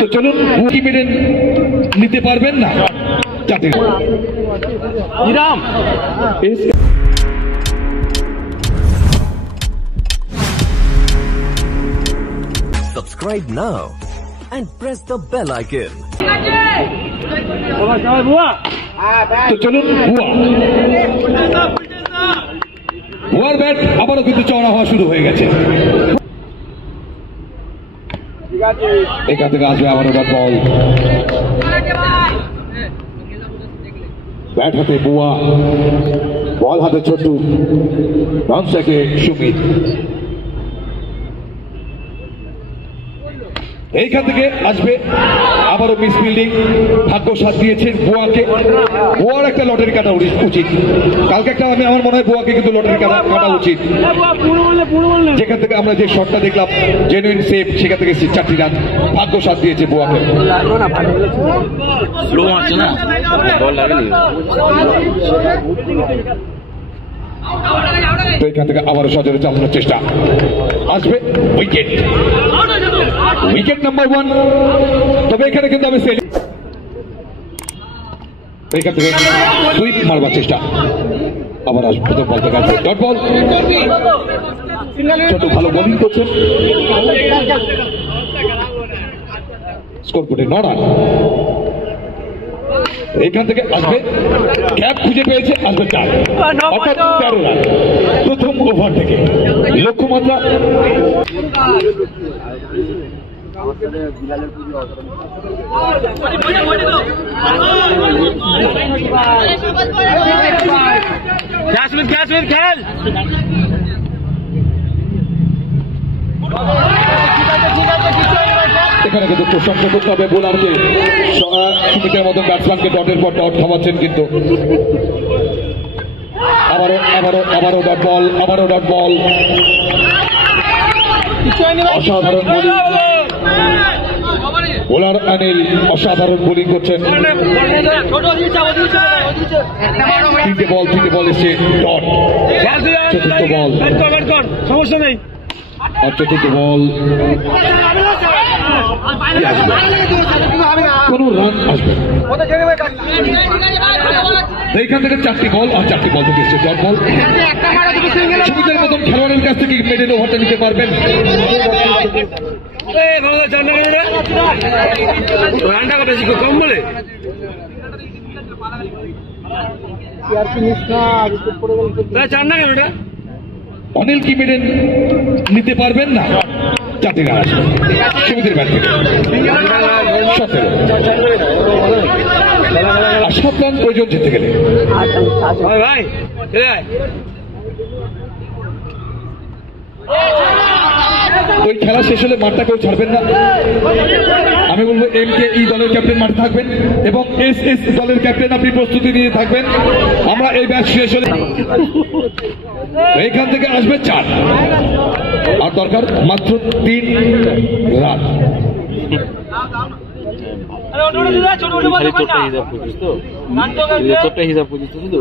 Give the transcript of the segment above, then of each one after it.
তো চলুন কি মেরে নিতে পারবেন না Subscribe now and press the bell icon. তো চলুন ভুয়ার ব্যাট আবারও কিন্তু চওড়া হওয়া শুরু হয়ে গেছে। এখান থেকে আসবে আবারও ডট বল, ব্যাট হাতে বুয়া, বল হাতে ছোট্টু, বাম সাইডে সুমিত। এইখান থেকে আসবে আবারও মিস ফিল্ডিং, ভাগ্য সাথ দিয়েছেন বুয়াকে। বুয়ার একটা লটারি কাটা উচিত, কালকে একটা আমার মনে হয় বুয়াকে কিন্তু লটারি কাটা উচিত। যেখান থেকে আমরা যে শটটা দেখলাম জেনুইন সেভ, সেখান থেকে 4টি রান ভাগ্য সাথ দিয়েছে বুয়াকে। তো এখান থেকে আবারও সজোরে চালানোর চেষ্টা, আসবে উইকেট, উইকেট নাম্বার 1। তবে এখানে কিন্তু আমি এখান থেকে সুইপ মারবার চেষ্টা, আবার আসবে প্রথম বল থেকে আসবে ডট বল। ছোট ভালো বোলিং করছেন, স্কোর বোর্ডে 9 রান। এখান থেকে আসবে ক্যাপ খুঁজে পেয়েছে, আসবে 4, অর্থাৎ 13 রান প্রথম ওভার থেকে। লক্ষ্যমাত্রা খেল এখানে কিন্তু প্রশংসা করতে হবে বোলারকে, সুমিতের মতন ব্যাটসম্যানকে ডটের পর ডট খাওয়াচ্ছেন কিন্তু। আবারও ডট বল, আবারও ডট বল, অসাধারণ বোলিং বোলার অনিল, অসাধারণ বোলিং করছেন। 3টে বল এসছে ডট, চতুর্থ বল, সমস্যা নেই, আর চতুর্থ বল কোন রান আসবে। এইখান থেকে 4টি বল, আর 4টি বল থেকে এসছে ডট বল। সুমিতের মতন খেলোয়াড়ের কাছ থেকে মেডেল ওভারটা নিতে পারবেন। অনিল কি মেডেল নিতে পারবেন না, 4টি রান আসবে সুমিতের ব্যাট থেকে। 17 আর 7 রান প্রয়োজন যেতে গেলে। ওই খেলা শেষ হলে মাঠটা কেউ ছাড়বেন না। আমি বলবো MKE দলের ক্যাপ্টেন মাঠে থাকবেন এবং SS দলের ক্যাপ্টেন আপনি প্রস্তুতি নিয়ে থাকবেন। আমরা এই ম্যাচ শেষ হলে এইখান থেকে আসবে 4, আর দরকার মাত্র 3 রান। হিসাব করছিস তো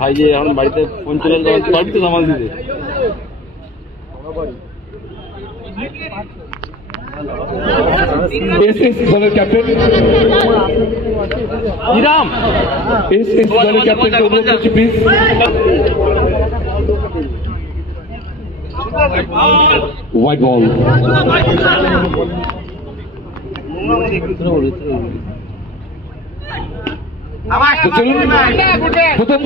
ভাই যে এখন বাড়িতে ফোন চলে পারবি তো সামাল দিতে। SS দলের ক্যাপ্টেন SS দলের ক্যাপ্টেনকে অনুরোধ করছি প্লিজ। হোয়াইট বল, প্রথম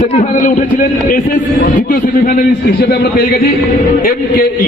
সেমিফাইনালে উঠেছিলেন SS, দ্বিতীয় সেমিফাইনালিস্ট হিসেবে আমরা পেয়ে গেছি MKE।